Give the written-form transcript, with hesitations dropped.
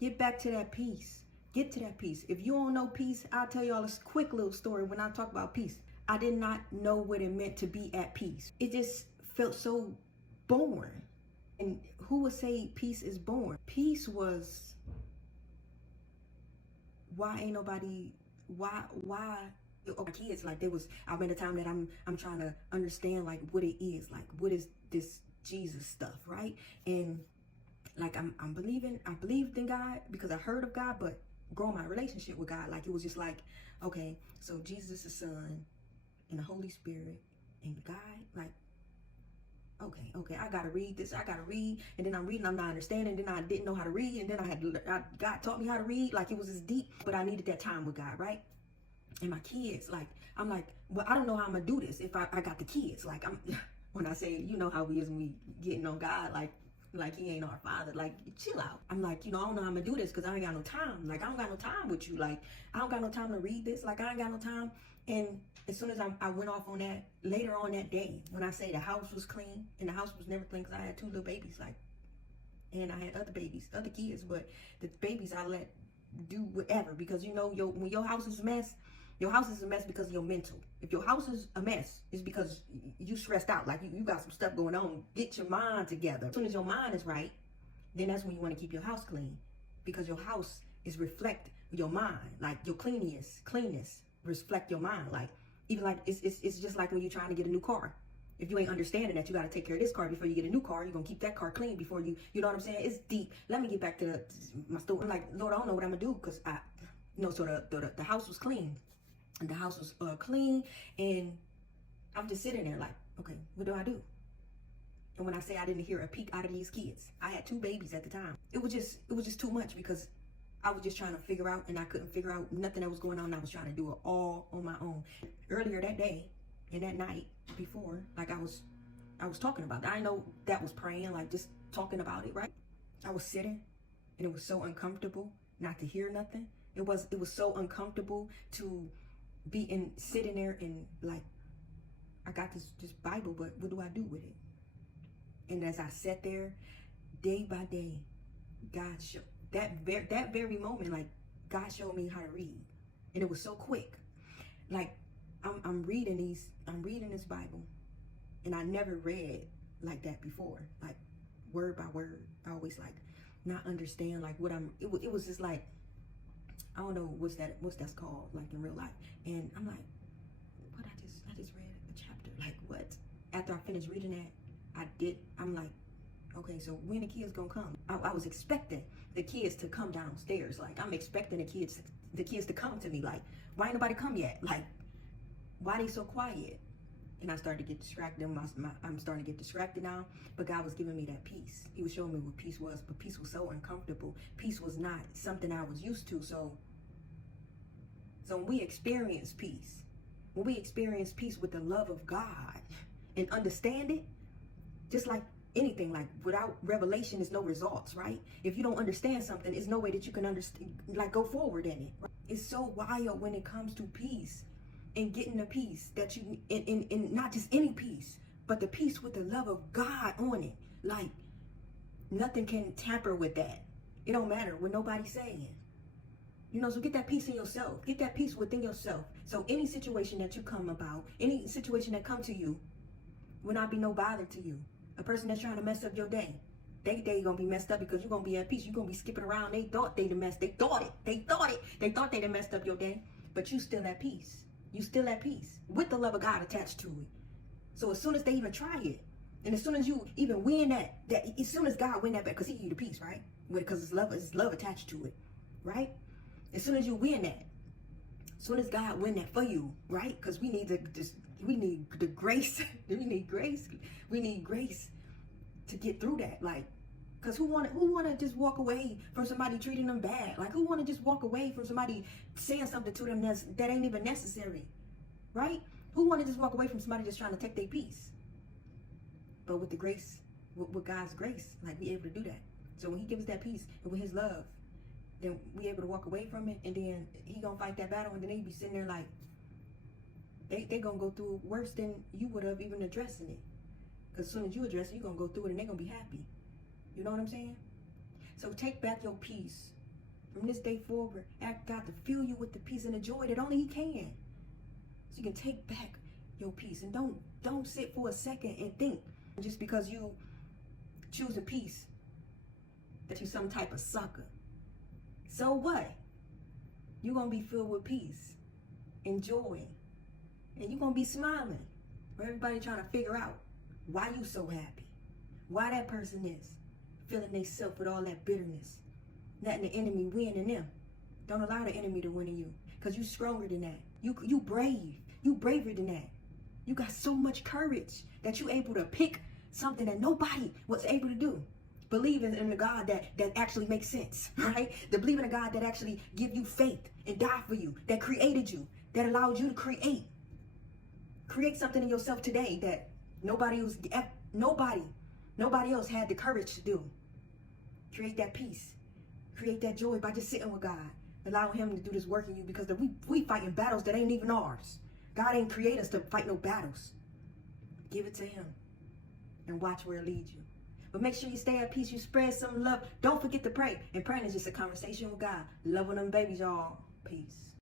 Get back to that peace. Get to that peace. If you don't know peace, I'll tell y'all a quick little story when I talk about peace. I did not know what it meant to be at peace. It just felt so boring. And who would say peace is boring? Peace was, why ain't nobody, why kids, like there was, I'm at a time that I'm trying to understand like what it is, like what is this Jesus stuff, right? And like I believed in God because I heard of God, but growing my relationship with God, like it was just like, okay, so Jesus the Son and the Holy Spirit and God, like, okay, I gotta read this, I gotta read, and then I'm reading, I'm not understanding, then I didn't know how to read, and then God taught me how to read, like it was just deep, but I needed that time with God, right? And my kids, like, I'm like, well, I don't know how I'm gonna do this if I got the kids, like when I say, you know how we is when we getting on God, like he ain't our father, like chill out. I'm like, I don't know how I'm gonna do this because I ain't got no time. Like I don't got no time with you. Like I don't got no time to read this. Like I ain't got no time. And as soon as I went off on that, later on that day, when I say the house was clean, and the house was never clean because I had 2 little babies, like, and I had other babies, other kids, but the babies I let do whatever because when your house is a mess, your house is a mess because of your mental. If your house is a mess, it's because you stressed out. Like you got some stuff going on. Get your mind together. As soon as your mind is right, then that's when you want to keep your house clean. Because your house is reflect your mind. Like your cleanness reflect your mind. Like even like it's just like when you're trying to get a new car. If you ain't understanding that you got to take care of this car before you get a new car, you're going to keep that car clean before you know what I'm saying? It's deep. Let me get back to my story. I'm like, Lord, I don't know what I'm going to do because so the house was clean. The house was clean, and I'm just sitting there like, okay, what do I do? And when I say I didn't hear a peep out of these kids, I had 2 babies at the time. It was just too much because I was just trying to figure out, and I couldn't figure out nothing that was going on. I was trying to do it all on my own. Earlier that day and that night before, like I was talking about that. I know that was praying, like just talking about it, right? I was sitting, and it was so uncomfortable not to hear nothing. It was so uncomfortable to be sitting there and like, I got this Bible, but what do I do with it? And as I sat there, day by day, God showed that very moment, like God showed me how to read, and it was so quick. Like I'm reading this Bible, and I never read like that before, like word by word. I always like not understand like what it was just like, I don't know what's that's called like in real life. And I'm like, what, I just read a chapter, like what? After I finished reading that, I'm like, okay, so when the kids gonna come? I was expecting the kids to come downstairs. Like I'm expecting the kids to come to me. Like, why ain't nobody come yet? Like, why they so quiet? And I started to get distracted. I'm starting to get distracted now. But God was giving me that peace. He was showing me what peace was. But peace was so uncomfortable. Peace was not something I was used to. So when we experience peace, with the love of God and understand it, just like anything, like without revelation, there's no results, right? If you don't understand something, there's no way that you can understand, like go forward in it. Right? It's so wild when it comes to peace. And getting the peace that you, in not just any peace, but the peace with the love of God on it. Like, nothing can tamper with that. It don't matter what nobody's saying. So get that peace in yourself. Get that peace within yourself. So any situation that you come about, any situation that come to you, will not be no bother to you. A person that's trying to mess up your day, they gonna be messed up because you're gonna be at peace. You're gonna be skipping around. They thought they done messed up your day, but you still at peace. You still at peace with the love of God attached to it. So as soon as they even try it, and as soon as you even win that as soon as God win that back, because he give you the peace, right? Because it's love attached to it, right? As soon as you win that, as soon as God win that for you, right? Because we need the grace. We need grace to get through that. Like, because who wanna just walk away from somebody treating them bad? Like, who wanna just walk away from somebody saying something to them that ain't even necessary, right? Who wanna just walk away from somebody just trying to take their peace? But with the grace, with God's grace, like we able to do that. So when he gives us that peace and with his love, then we able to walk away from it, and then he gonna fight that battle, and then they be sitting there like, they gonna go through worse than you would have even addressing it. Because as soon as you address it, you're gonna go through it and they're gonna be happy. You know what I'm saying? So take back your peace From this day forward, ask God to fill you with the peace and the joy that only He can. So you can take back your peace. And don't sit for a second and think just because you choose a peace that you're some type of sucker. So what? You're going to be filled with peace and joy. And you're going to be smiling. For everybody trying to figure out why you so happy. Why that person is filling themselves with all that bitterness. Letting the enemy win in them. Don't allow the enemy to win in you. Because you stronger than that. You brave. You braver than that. You got so much courage that you're able to pick something that nobody was able to do. Believe in a God that actually makes sense, right? To believe in a God that actually give you faith and die for you, that created you, that allowed you to create. Create something in yourself today that nobody else had the courage to do. Create that peace. Create that joy by just sitting with God. Allow Him to do this work in you, because we fighting battles that ain't even ours. God ain't create us to fight no battles. Give it to Him and watch where it leads you. But make sure you stay at peace. You spread some love. Don't forget to pray. And praying is just a conversation with God. Love on them babies, y'all. Peace.